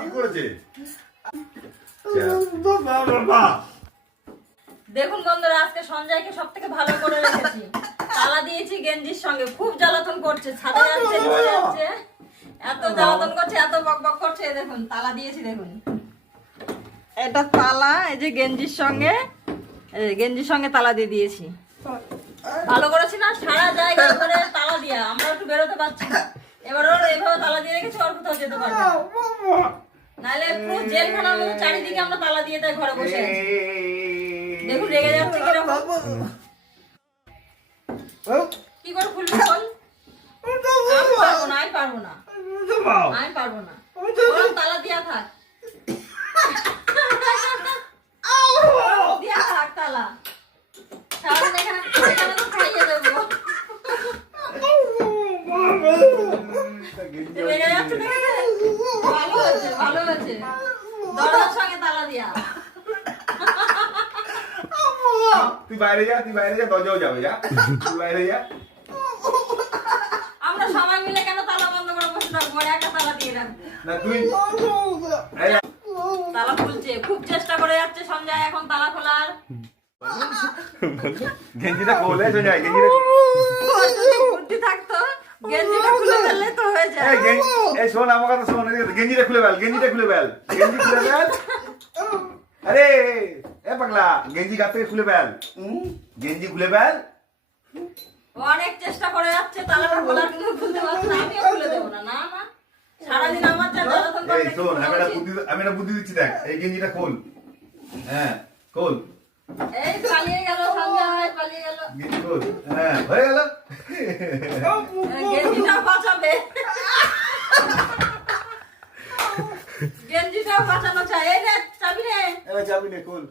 কি করেছে? দেখুন বন্ধুরা, আজকে সঞ্জয়কে সব থেকে ভালো করে রেখেছি। তালা দিয়েছি গেঞ্জির সঙ্গে, খুব জ্বালাতন করছে, ছাদে যাচ্ছে নিচে যাচ্ছে, এত জ্বালাতন করছে, এত বকবক করছে। দেখুন তালা দিয়েছি, দেখুন এটা তালা, এই যে গেঞ্জির সঙ্গে, গেঞ্জির সঙ্গে তালা দিয়ে দিয়েছি। ভালো করেছি না? সারা জায়গা করে তালা দিয়া, আমরা একটু বেরোতে পারছি না। এবার ওর এইভাবে তালা দিয়ে রেখেছি, ওর কোথাও যেতে পারবে না। নাহলে পুরো জেলখানার মতো চারিদিকে আমরা তালা দিয়ে তাই ঘরে বসে আছি। দেখুন রেগে যাচ্ছে কিরকম। কি করে খুলবি বল? আমি পারবো না, আমি পারবো না, আমি পারবো না। ওরম তালা দিয়া থাক, দিয়া থাক তালা। সারাদিন এখানে তো খাইয়ে দেবো। রেগে যাচ্ছে, দেখেছে? ভালো হয়েছে, ভালো হয়েছে। দরজার সঙ্গে তালা দিয়া। তুই বাইরে যা, তুই বাইরে যা, দরজাও যাবে, যা তুই বাইরে যা। আমরা সবাই মিলে কেন তালা বন্ধ করে বসে থাকবো? একটা তালা দিয়ে রাখবো না তুই তালা খুলছে, খুব চেষ্টা করে যাচ্ছে সঞ্জয় এখন তালা খোলার। গেঞ্জিটা খোলে, সঞ্জয় গেঞ্জিটা। যদি বুদ্ধি থাকতো গেঞ্জিটা খুলে ফেললে তো হয়ে যায়। এই শোন আমার কথা শোন, গেঞ্জিটা খুলে ফেল, গেঞ্জিটা খুলে ফেল, গেঞ্জি খুলে ফেল। আরে এ পাগলা, গেঞ্জি গা থেকে খুলে ফেল, গেঞ্জি খুলে ফেল। অনেক চেষ্টা করে যাচ্ছে তালাটা খোলার, কিন্তু খুলতে পারছে না। আমিও খুলে দেবো না, না না, সারাদিন আমার যা জ্বালাতন করে। এই শোন, আমি একটা বুদ্ধি দিচ্ছি, দেখ এই গেঞ্জিটা খোল। হ্যাঁ খোল, এই পালিয়ে গেল সঞ্জয়, পালিয়ে গেল। গেঞ্জি খোল, হ্যাঁ হয়ে গেল। গেঞ্জিটা বাঁচাবে, গেঞ্জিটা বাঁচানো চাই। এই রে চাবি রে, এবার যাবি না, খোল।